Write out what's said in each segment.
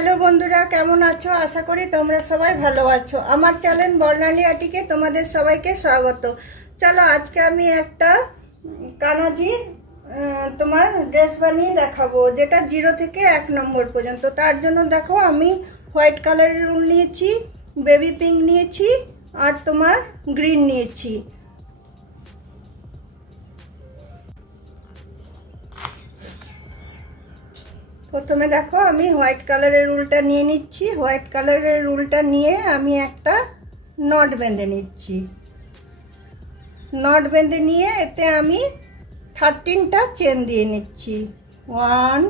Hello বন্ধুরা, কেমন আছো? আশা করি তোমরা সবাই ভালো আছো। আমার চ্যানেল বর্ণালী আটিকে তোমাদের সবাইকে স্বাগত। চলো আজকে আমি একটা কানাজি তোমার ড্রেস বানিয়ে দেখাবো, যেটা 0 থেকে 1 নম্বর পর্যন্ত। তার জন্য দেখো আমি হোয়াইট কালারের উল নিয়েছি, বেবি পিঙ্ক নিয়েছি আর তোমার গ্রিন নিয়েছি। প্রথমে দেখো আমি হোয়াইট কালারের উলটা নিয়ে নিচ্ছি। হোয়াইট কালারের উলটা নিয়ে আমি একটা নট বেঁধে নিচ্ছি। নট বেঁধে নিয়ে এতে আমি 13টা চেন দিয়ে নিচ্ছি। 1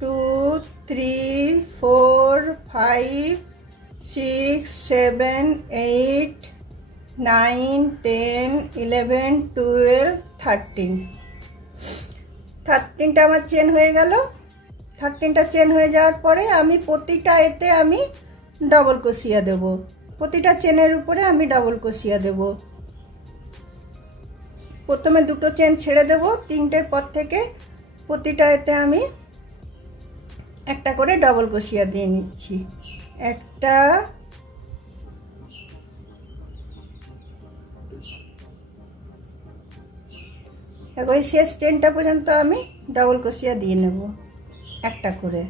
2 3 4 5 6 7 8 9 10 11 12 13টা আমার চেন হয়ে গেল। 13টা চেন হয়ে যাওয়ার পরে আমি প্রতিটা এতে আমি ডবল ক্রোশিয়া দেব। প্রতিটা চেনের উপরে আমি ডবল ক্রোশিয়া দেব। প্রথমে দুটো চেন ছেড়ে দেব, 3টের পর থেকে প্রতিটা এতে আমি একটা করে ডবল ক্রোশিয়া দিয়ে নিচ্ছি। একটা, ওই শেষ চেনটা পর্যন্ত আমি ডবল ক্রোশিয়া দিয়ে নেব একটা করে।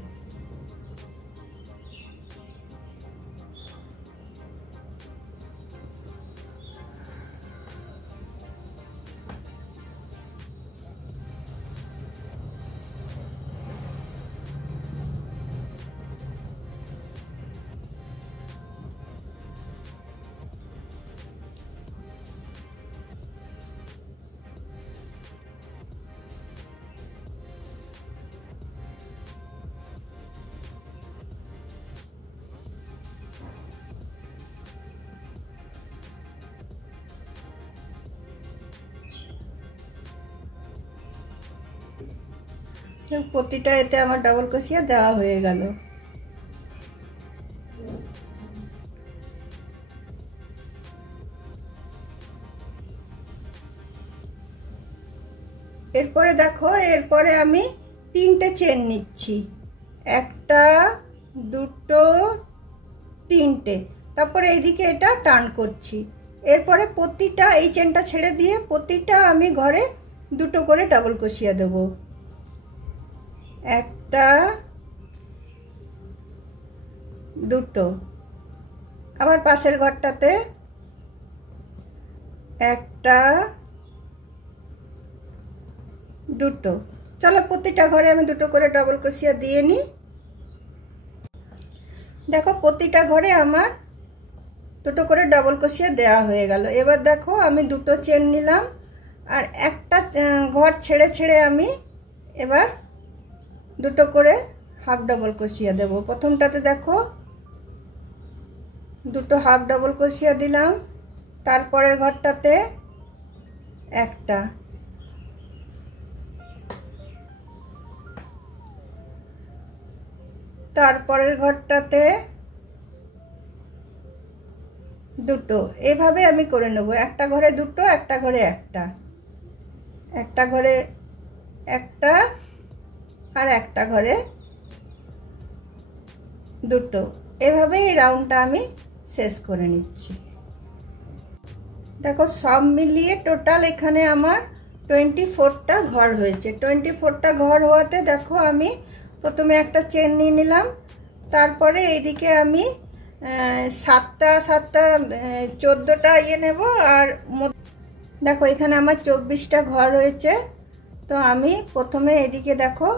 প্রতিটা এতে আমার ডবল ক্রোশিয়া দেওয়া হয়ে গেল। এরপরে দেখো, এরপরে আমি 3টে চেন নিচ্ছি। একটা, দুটো, 3টে। তারপরে এইদিকে এটা টার্ন করছি। এরপরে প্রতিটা এই চেনটা ছেড়ে দিয়ে প্রতিটা আমি ঘরে দুটো করে ডবল ক্রোশিয়া দেব। একটা, দুটো, আবার পাশের ঘরটাতে একটা, দুটো। চলো প্রতিটা ঘরে আমি দুটো করে ডবল ক্রোশিয়া দিয়ে নিই। দেখো প্রতিটা ঘরে আমার দুটো করে ডবল ক্রোশিয়া দেওয়া হয়ে গেল। এবার দেখো আমি দুটো চেন নিলাম আর একটা ঘর ছেড়ে ছেড়ে আমি এবার দুটো করে হাফ ডবল ক্রোশিয়া দেব। প্রথমটাতে দেখো দুটো হাফ ডবল ক্রোশিয়া দিলাম, তারপরের ঘরটাতে একটা, তারপরের ঘরটাতে দুটো। এভাবে আমি করে নেব। একটা ঘরে দুটো, একটা ঘরে একটা, একটা ঘরে একটা আর একটা ঘরে দুটো। এভাবেই এই রাউন্ডটা আমি শেষ করে নিচ্ছি। দেখো সব মিলিয়ে টোটাল এখানে আমার 24টা ঘর হয়েছে। 24টা ঘর হওয়াতে দেখো আমি প্রথমে একটা চেন নিয়ে নিলাম, তারপরে এইদিকে আমি 7টা 14টা নেব। আর দেখো এখানে আমার 24টা ঘর হয়েছে। তো আমি প্রথমে এদিকে দেখো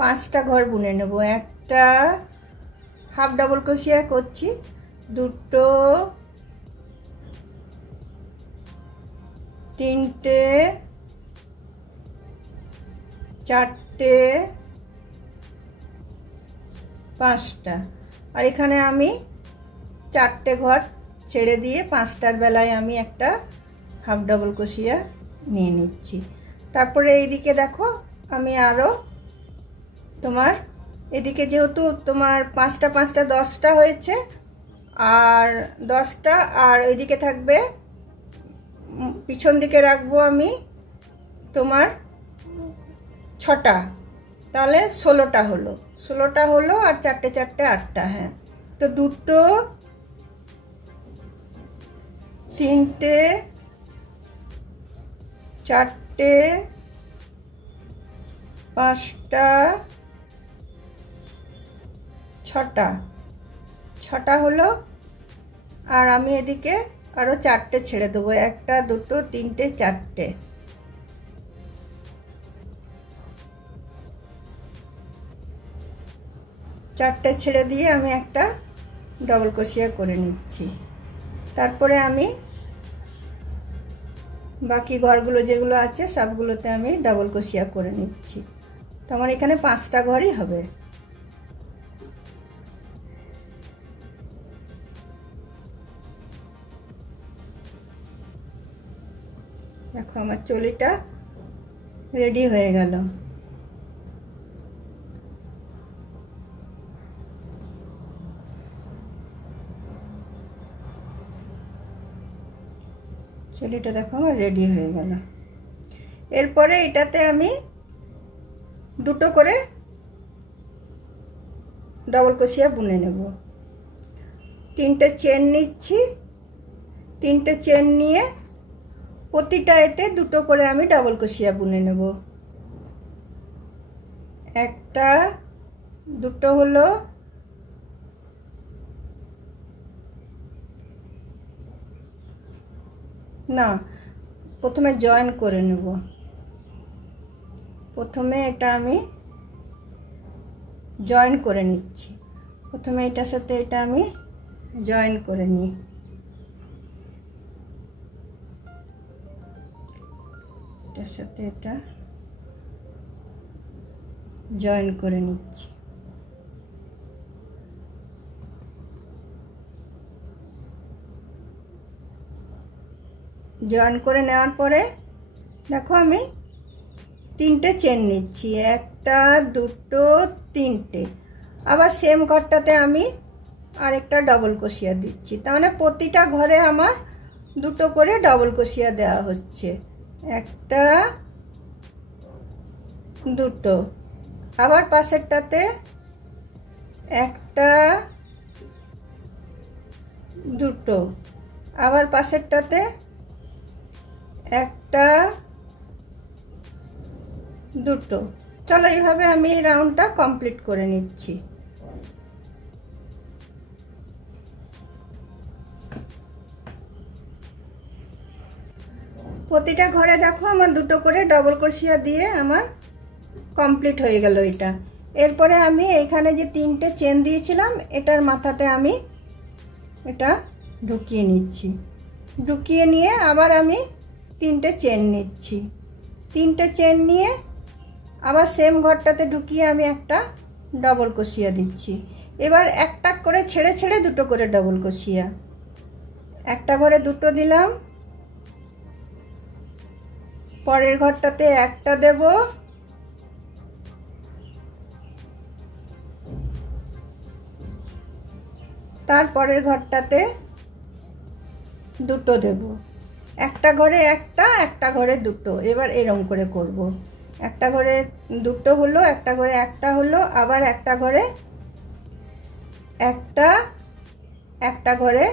5টা ঘর বুনে নেব। একটা হাফ ডবল ক্রোশিয়া করছি, দুটো, 3টে, 4টে, 5টা। আর এখানে আমি 4টে ঘর ছেড়ে দিয়ে 5টার বেলায় আমি একটা হাফ ডবল ক্রোশিয়া নিয়ে নিচ্ছি। তারপরে এইদিকে দেখো আমি আরও তোমার এদিকে যেহেতু তোমার 5টা 5টা 10টা হয়েছে আর 10টা, আর ওইদিকে থাকবে পিছন দিকে রাখবো আমি তোমার 6টা। তাহলে 16টা হলো, 16টা হলো আর 4টে 4টে 8টা। হ্যাঁ, তো 2টো 3টে 4টে 5টা 6টা হলো। আর আমি এদিকে আরো 4টে ছেড়ে দেবো, 1টা 2টো 3টে 4টে। চারটে ছেড়ে দিয়ে আমি একটা ডবল ক্রোশিয়া করে নিচ্ছি। তারপরে আমি বাকি ঘরগুলো যেগুলো আছে সবগুলোতে আমি ডবল ক্রোশিয়া করে নিচ্ছি। তো আমার এখানে 5টা ঘরই হবে। দেখো আমার চলিটা রেডি হয়ে গেল। চলিটা দেখো আমার রেডি হয়ে গেল। এরপরে এটাতে আমি 2টো করে ডবল ক্রোশিয়া বুনে নেব। 3টে চেন নিচ্ছি, 3টে চেন নিয়ে প্রতিটা এতে 2টো করে আমি ডবল ক্রোশিয়া বুনে নেব। 1টা 2টো হলো, না প্রথমে জয়েন করে নেব। প্রথমে এটা আমি জয়েন করে নিচ্ছি। প্রথমে এটার সাথে এটা আমি জয়েন করে নিই। এটার সাথে এটা জয়েন করে নিচ্ছি। জয়েন করে নেওয়ার পরে দেখো আমি 3টে চেন নিচ্ছি, 1টা 2টো 3টে। আবার সেম ঘরটাতে আমি আরেকটা ডবল ক্রোশিয়া দিচ্ছি। তার মানে প্রতিটা ঘরে আমার 2টো করে ডবল ক্রোশিয়া দেওয়া হচ্ছে। 1টা 2টো, আবার পাশেরটাতে 1টা 2টো, আবার পাশেরটাতে 1টা 2টো। চলো এইভাবে আমি এই রাউন্ডটা কমপ্লিট করে নিচ্ছি। প্রতিটা ঘরে দেখো আমার 2টো করে ডবল ক্রোশিয়া দিয়ে আমার কমপ্লিট হয়ে গেল এটা। এরপরে আমি এইখানে যে 3টে চেন দিয়েছিলাম এটার মাথাতে আমি এটা ঢুকিয়ে নিচ্ছি। ঢুকিয়ে নিয়ে আবার আমি 3টে চেন নিচ্ছি। 3টে চেন নিয়ে আবার সেম ঘরটাতে ঢুকিয়ে আমি একটা ডবল ক্রোশিয়া দিচ্ছি। এবার একটা করে ছেড়ে ছেড়ে 2টো করে ডবল ক্রোশিয়া। একটা ঘরে 2টো দিলাম, পরের ঘরটাতে একটা দেব, তারপরের ঘরটাতে 2টো দেব। একটা ঘরে একটা, একটা ঘরে 2টো। এবার এরকম করে করব। একটা ঘরে 2টো হলো, একটা ঘরে একটা হলো, আবার একটা ঘরে একটা, একটা ঘরে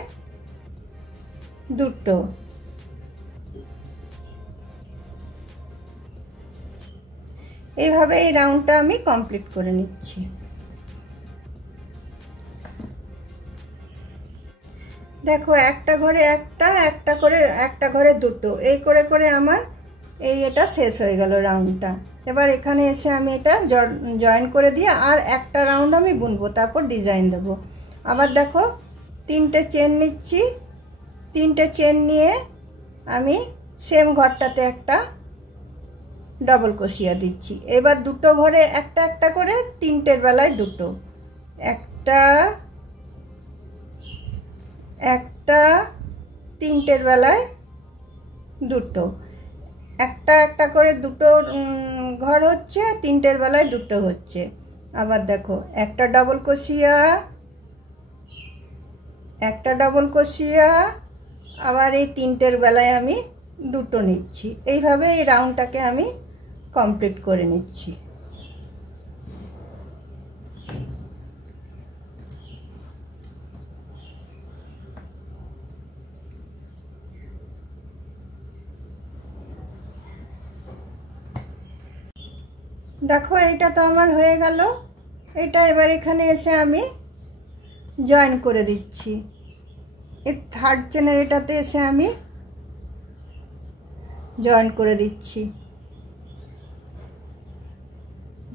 2টো। এইভাবে এই রাউন্ডটা আমি কমপ্লিট করে নিচ্ছি। দেখো একটা ঘরে একটা, একটা করে একটা ঘরে 2টো, এই করে করে আমার এটা শেষ হয়ে গেল রাউন্ডটা। এবার এখানে এসে আমি এটা জয়েন করে দিয়ে আর একটা রাউন্ড আমি বুনবো, তারপর ডিজাইন দেবো। আবার দেখো 3টে চেন নিচ্ছি, 3টে চেন নিয়ে আমি সেম ঘরটাতে একটা ডবল ক্রোশিয়া দিচ্ছি। এবার 2টো ঘরে একটা একটা করে, 3টের বেলায় 2টো, একটা একটা, 3টের বেলায় 2টো, একটা একটা করে 2টো ঘর হচ্ছে, 3টের বেলায় 2টো হচ্ছে। আবার দেখো একটা ডবল ক্রোশিয়া, একটা ডবল ক্রোশিয়া, আবার এই 3টের বেলায় আমি 2টো নিচ্ছি। এইভাবে এই রাউন্ডটাকে আমি কমপ্লিট করে নিচ্ছি। দেখো এটা তো আমার হয়ে গেল। এটা এবার এখানে এসে আমি জয়েন করে দিচ্ছি। এর থার্ড চেনের এটাতে এসে আমি জয়েন করে দিচ্ছি।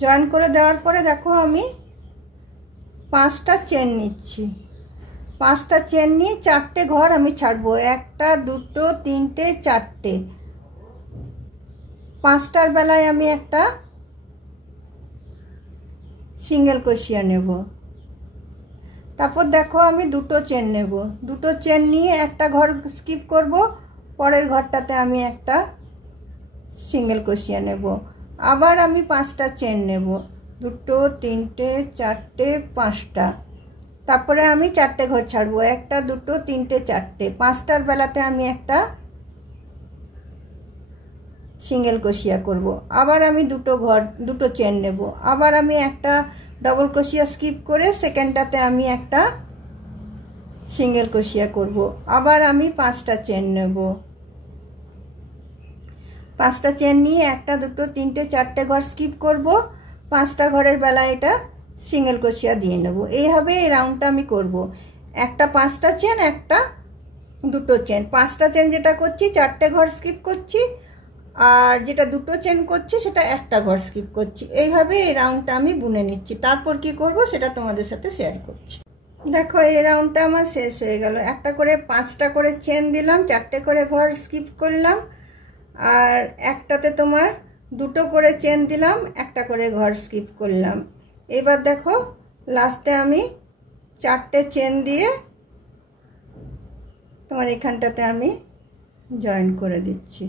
জয়েন করে দেওয়ার পরে দেখো আমি 5টা চেন নিচ্ছি। 5টা চেন নিয়ে 4টে ঘর আমি ছাড়বো। 1টা 2টো 3টে 4টে। 5টার বেলায় আমি একটা সিঙ্গেল ক্রোশিয়া নেব। তারপর দেখো আমি 2টো চেন নেব। 2টো চেন নিয়ে একটা ঘর স্কিপ করব, পরের ঘরটাতে আমি একটা সিঙ্গেল ক্রোশিয়া নেব। আবার আমি 5টা চেন নেব, 2টো 3টে 4টে 5টা। তারপরে আমি 4টে ঘর ছাড়বো, 1টা 2টো 3টে 4টে। 5টার বেলাতে আমি একটা সিঙ্গেল ক্রোশিয়া করব। আবার আমি 2টো চেন নেব। আবার আমি একটা ডবল ক্রোশিয়া স্কিপ করে সেকেন্ডটাতে আমি একটা সিঙ্গেল ক্রোশিয়া করব। আবার আমি 5টা চেন নেব। 5টা চেন নিয়ে 1টা 2টো 3টে 4টে ঘর স্কিপ করব। 5টা ঘরের বেলায় এটা সিঙ্গেল ক্রোশিয়া দিয়ে নেব। এইভাবে এই রাউন্ডটা আমি করব। একটা 5টা চেন, একটা 2টো চেন। 5টা চেন যেটা করছি 4টে ঘর স্কিপ করছি, আর যেটা 2টো চেন করছি সেটা একটা ঘর স্কিপ করছি। এইভাবে এই রাউন্ডটা আমি বুনে নিচ্ছি। তারপর কি করব সেটা তোমাদের সাথে শেয়ার করছি। দেখো এই রাউন্ডটা আমার শেষ হয়ে গেল। একটা করে 5টা করে চেন দিলাম, 4টে করে ঘর স্কিপ করলাম, আর একটাতে তোমার 2টো করে চেন দিলাম, একটা করে ঘর স্কিপ করলাম। এবার দেখো লাস্টে আমি 4টে চেন দিয়ে তোমার এখানটাতে আমি জয়েন করে দিচ্ছি।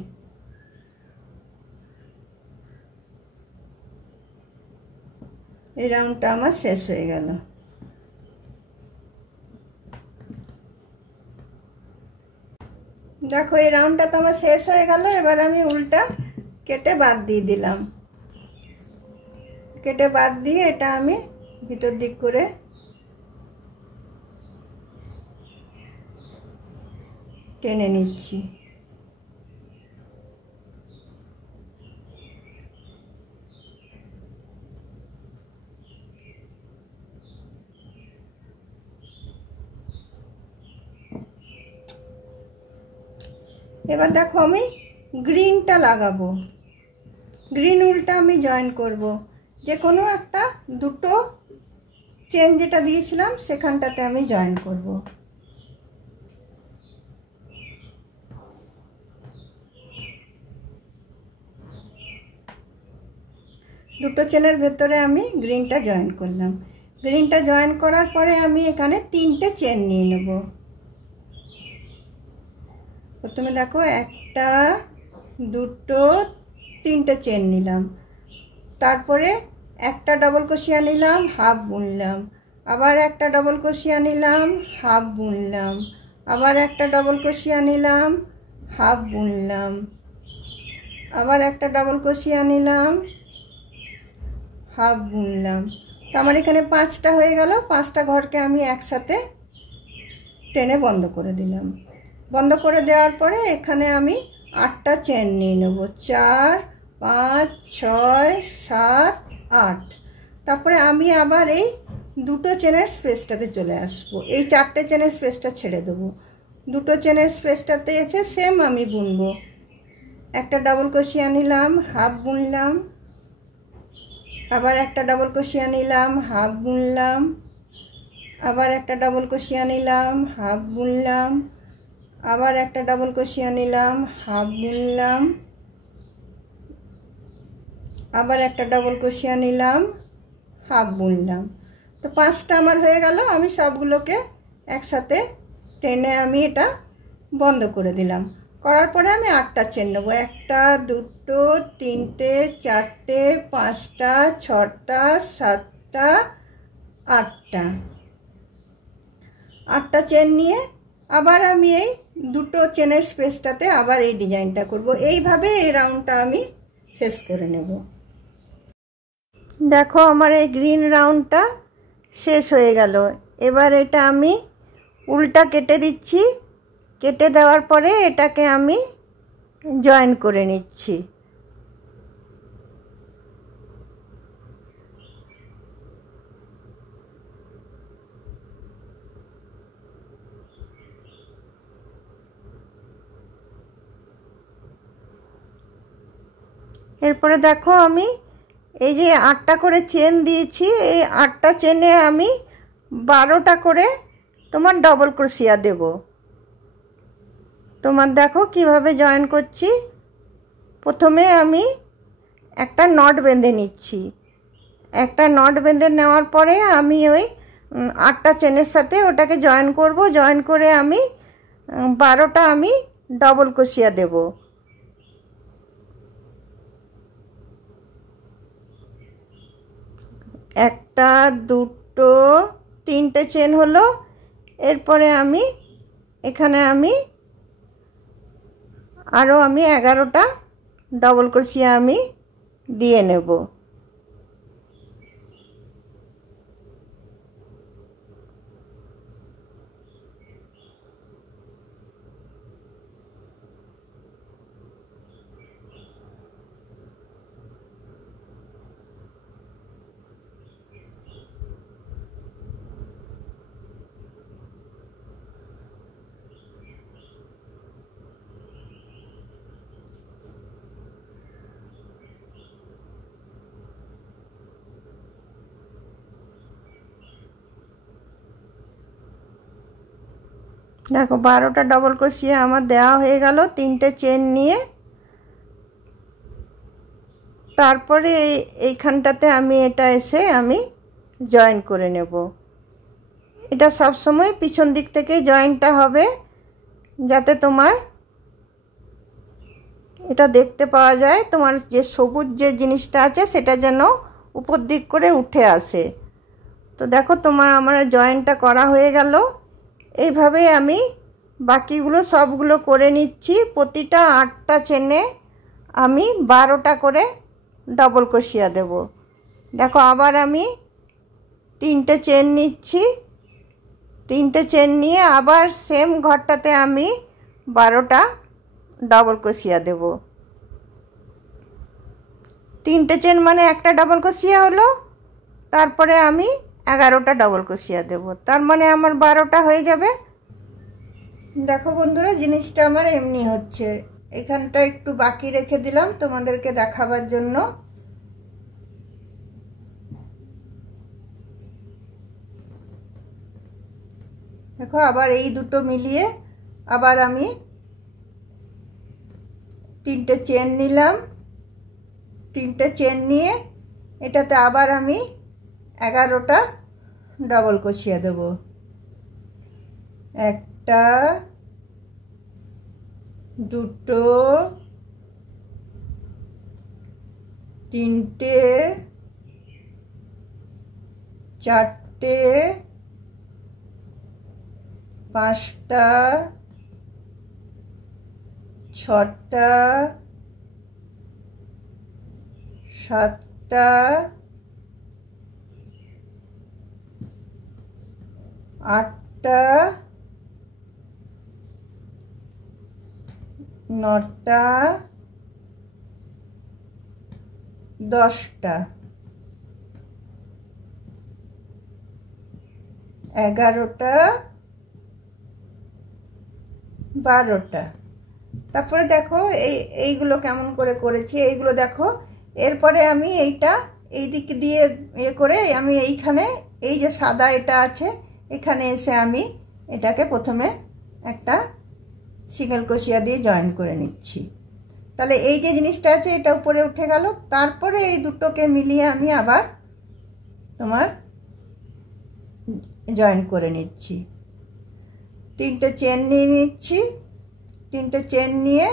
এই রাউন্ডটা আমার শেষ হয়ে গেল। দেখো এই রাউন্ডটা তো আমার শেষ হয়ে গেল। এবার আমি উল্টা কেটে বাদ দিয়ে দিলাম। কেটে বাদ দিয়ে এটা আমি ভিতর দিক করে টেনে নিচ্ছি। এবার দেখো আমি গ্রিনটা লাগাবো। গ্রিন উলটা আমি জয়েন করব। যে কোনো একটা 2টো চেন যেটা দিয়েছিলাম সেখানটাতে আমি জয়েন করব। দুটো চেনের ভেতরে আমি গ্রিনটা জয়েন করলাম। গ্রিনটা জয়েন করার পরে আমি এখানে 3টে চেন নিয়ে নেব। প্রথমে দেখো 1টা 2টো 3টে চেন নিলাম। তারপরে একটা ডবল ক্রোশিয়া নিলাম, হাফ বুনলাম। আবার একটা ডবল ক্রোশিয়া নিলাম, হাফ বুনলাম। আবার একটা ডবল ক্রোশিয়া নিলাম, হাফ বুনলাম। আবার একটা ডবল ক্রোশিয়া নিলাম, হাফ বুনলাম। তো আমার এখানে 5টা হয়ে গেল। 5টা ঘরকে আমি একসাথে টেনে বন্ধ করে দিলাম। বন্ধ করে দেওয়ার পরে এখানে আমি 8টা চেন নিয়ে নেব। 4 5 6 7 8। তারপরে আমি আবার এই 2টো চেনের স্পেসটাতে চলে আসবো। এই 4টে চেনের স্পেসটা ছেড়ে দেবো। 2টো চেনের স্পেসটাতে এসে সেম আমি বুনবো। একটা ডবল ক্রোশিয়া নিলাম, হাফ বুনলাম। আবার একটা ডবল ক্রোশিয়া নিলাম, হাফ বুনলাম। আবার একটা ডবল ক্রোশিয়া নিলাম, হাফ বুনলাম। আবার একটা ডবল ক্রোশিয়া নিলাম, হাফ বুনলাম। আবার একটা ডবল ক্রোশিয়া নিলাম, হাফ বুনলাম। তো 5টা আমার হয়ে গেল। আমি সবগুলোকে একসাথে টেনে আমি এটা বন্ধ করে দিলাম। করার পরে আমি 8টা চেন নেব। 1টা 2টো 3টে 4টে 5টা 6টা 7টা 8টা। 8টা চেন নিয়ে আবার আমি এই 2টো চেনের স্পেসটাতে আবার এই ডিজাইনটা করব। এইভাবে এই রাউন্ডটা আমি শেষ করে নেব। দেখো আমার এই গ্রিন রাউন্ডটা শেষ হয়ে গেল। এবার এটা আমি উল্টা কেটে দিচ্ছি। কেটে দেওয়ার পরে এটাকে আমি জয়েন করে নিচ্ছি। এরপরে দেখো আমি এই যে 8টা করে চেন দিয়েছি, এই 8টা চেনে আমি 12টা করে তোমার ডবল ক্রোশিয়া দেব। তোমার দেখো কিভাবে জয়েন করছি। প্রথমে আমি একটা নট বেঁধে নিচ্ছি। একটা নট বেঁধে নেওয়ার পরে আমি ওই 8টা চেনের সাথে ওটাকে জয়েন করব। জয়েন করে আমি 12টা আমি ডবল ক্রোশিয়া দেব। একটা, দুটো, তিনটে চেন হলো। এরপরে আমি এখানে আমি আরও 11টা ডবল ক্রোশিয়া আমি দিয়ে নেব। দেখো 12টা ডবল ক্রোশিয়া আমার দেওয়া হয়ে গেল 3টে চেন নিয়ে। তারপরে এইখানটাতে আমি এটা এসে আমি জয়েন করে নেব। এটা সব সময় পিছন দিক থেকে জয়েনটা হবে, যাতে তোমার এটা দেখতে পাওয়া যায় তোমার যে সবুজ যে জিনিসটা আছে সেটা যেন উপর দিক করে উঠে আসে। তো দেখো তোমার আমার জয়েনটা করা হয়ে গেল। এইভাবে আমি বাকিগুলো সবগুলো করে নিচ্ছি। প্রতিটা 8টা চেনে আমি 12টা করে ডবল ক্রোশিয়া দেব। দেখো আবার আমি 3টে চেন নিচ্ছি। 3টে চেন নিয়ে আবার সেম ঘরটাতে আমি 12টা ডবল ক্রোশিয়া দেব। 3টে চেন মানে একটা ডবল ক্রোশিয়া হলো। তারপরে আমি 11টা ডবল ক্রোশিয়া দেব, তার মানে আমার 12টা হয়ে যাবে। দেখো বন্ধুরা, জিনিসটা আমার এমনি হচ্ছে। এখানটা একটু বাকি রেখে দিলাম তোমাদেরকে দেখাবার জন্য। দেখো আবার এই দুটো মিলিয়ে আবার আমি 3টে চেন নিলাম। 3টে চেন নিয়ে এটাতে আবার আমি 11টা ডবল ক্রোশিয়া দেব। একটা, দুটো, তিনটে, চারটে, পাঁচটা, ছটা, সাতটা, আটটা, নটা, 10টা, 11টা, 12টা। তারপরে দেখো এইগুলো কেমন করে করেছি, এইগুলো দেখো। এরপরে আমি এইটা এই দিক দিয়ে করে আমি এইখানে এই যে সাদা এটা আছে এখানে এসে আমি এটাকে প্রথমে একটা সিঙ্গেল ক্রোশিয়া দিয়ে জয়েন করে নিচ্ছি। তাহলে এই যে জিনিসটা আছে এটা উপরে উঠে গেল। তারপরে এই দুটোকে মিলিয়ে আমি আবার তোমার জয়েন করে নিচ্ছি। 3টে চেন নিয়ে নিচ্ছি। 3টে চেন নিয়ে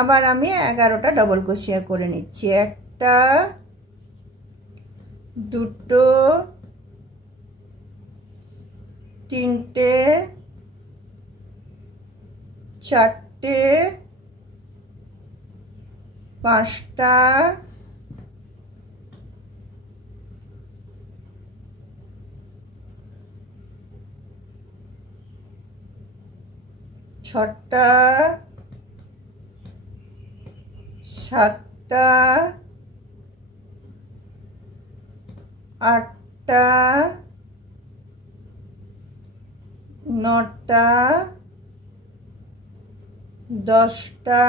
আবার আমি 11টা ডবল ক্রোশিয়া করে নিচ্ছি। একটা, দুটো, তিনটে, চারটে, পাঁচটা, ছটা, সাতটা, আটটা, নটা, 10টা,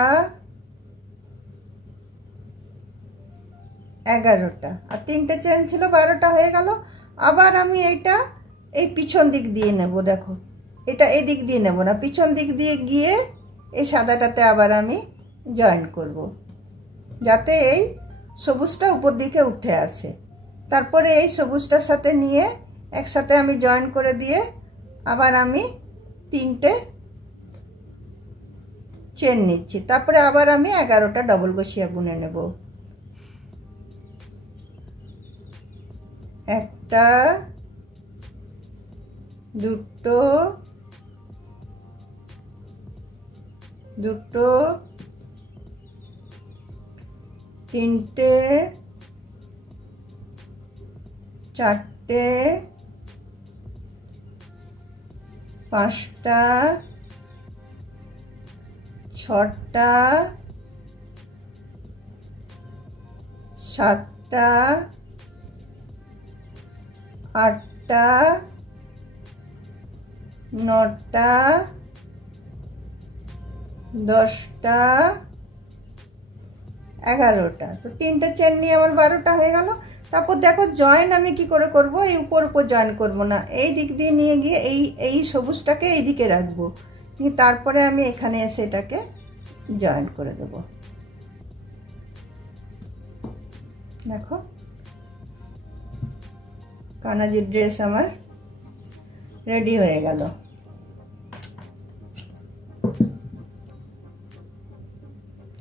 11টা, আর 3টে চেন ছিল 12টা হয়ে গেল। আবার আমি এইটা এই পিছন দিক দিয়ে নেব। দেখো এটা এই দিক দিয়ে নেব না, পিছন দিক দিয়ে গিয়ে এই সাদাটাতে আবার আমি জয়েন করব, যাতে এই সবুজটা উপর দিকে উঠে আসে। তারপরে এই সবুজটার সাথে নিয়ে একসাথে আমি জয়েন করে দিয়ে আবার আমি 3টে চেন নিচ্ছি। তারপরে আবার আমি 11টা ডবল ক্রোশিয়া বুনে নেব। একটা, দুটো, দুটো, তিনটে, চারটে, পাঁচটা, ছটা, সাতটা, আটটা, নটা, 10টা, 11টা। তো 3টে চেন নিয়ে আমার 12টা হয়ে গেল। তারপর দেখো জয়েন আমি কি করে করব, এই উপর জয়েন করব না, এই দিক দিয়ে নিয়ে গিয়ে এই সবুজটাকে এই দিকে রাখবো, তারপরে আমি এখানে এসে এটাকে জয়েন করে দেব। দেখো কানাজির ড্রেস আমার রেডি হয়ে গেল।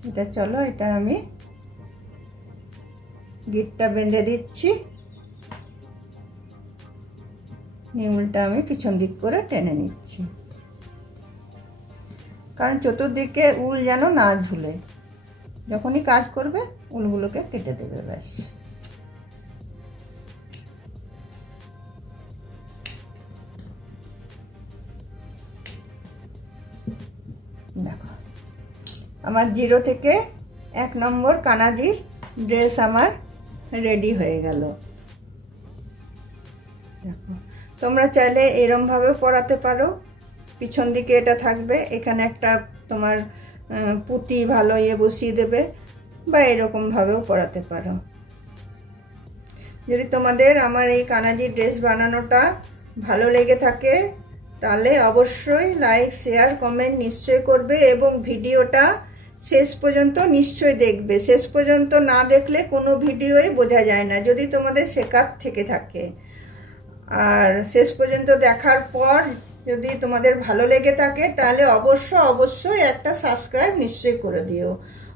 এটা চলো, এটা আমি গিটটা বেঁধে দিচ্ছি, নিউলটা আমি পিছন দিক করে টেনে নিচ্ছি, কারণ চতুর্দিকে উল যেন না ঝুলে। যখনই কাজ করবে উলগুলোকে কেটে দেবে, ব্যাস। দেখো আমার 0 থেকে 1 নম্বর কানাজির ড্রেস আমার রেডি হয়ে গেল। দেখো তোমরা চাইলে এরম ভাবে পরাতে পারো, পিছন দিকে এটা থাকবে, এখানে একটা তোমার পুঁতি ভালো বসিয়ে দেবে, বা এরকম ভাবেও পরাতে পারো। যদি তোমাদের আমার এই কানাজির ড্রেস বানানোটা ভালো লেগে থাকে তাহলে অবশ্যই লাইক, শেয়ার, কমেন্ট নিশ্চয়ই করবে, এবং ভিডিওটা শেষ পর্যন্ত নিশ্চয়ই দেখবে। শেষ পর্যন্ত না দেখলে কোনো ভিডিওই বোঝা যায় না, যদি তোমাদের শেখার থেকে থাকে। আর শেষ পর্যন্ত দেখার পর যদি তোমাদের ভালো লেগে থাকে তাহলে অবশ্যই একটা সাবস্ক্রাইব নিশ্চয়ই করে দিও।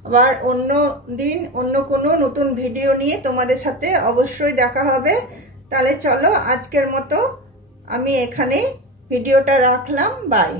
আবার অন্য দিন অন্য কোনো নতুন ভিডিও নিয়ে তোমাদের সাথে অবশ্যই দেখা হবে। তাহলে চলো আজকের মতো আমি এখানে ভিডিওটা রাখলাম, বাই।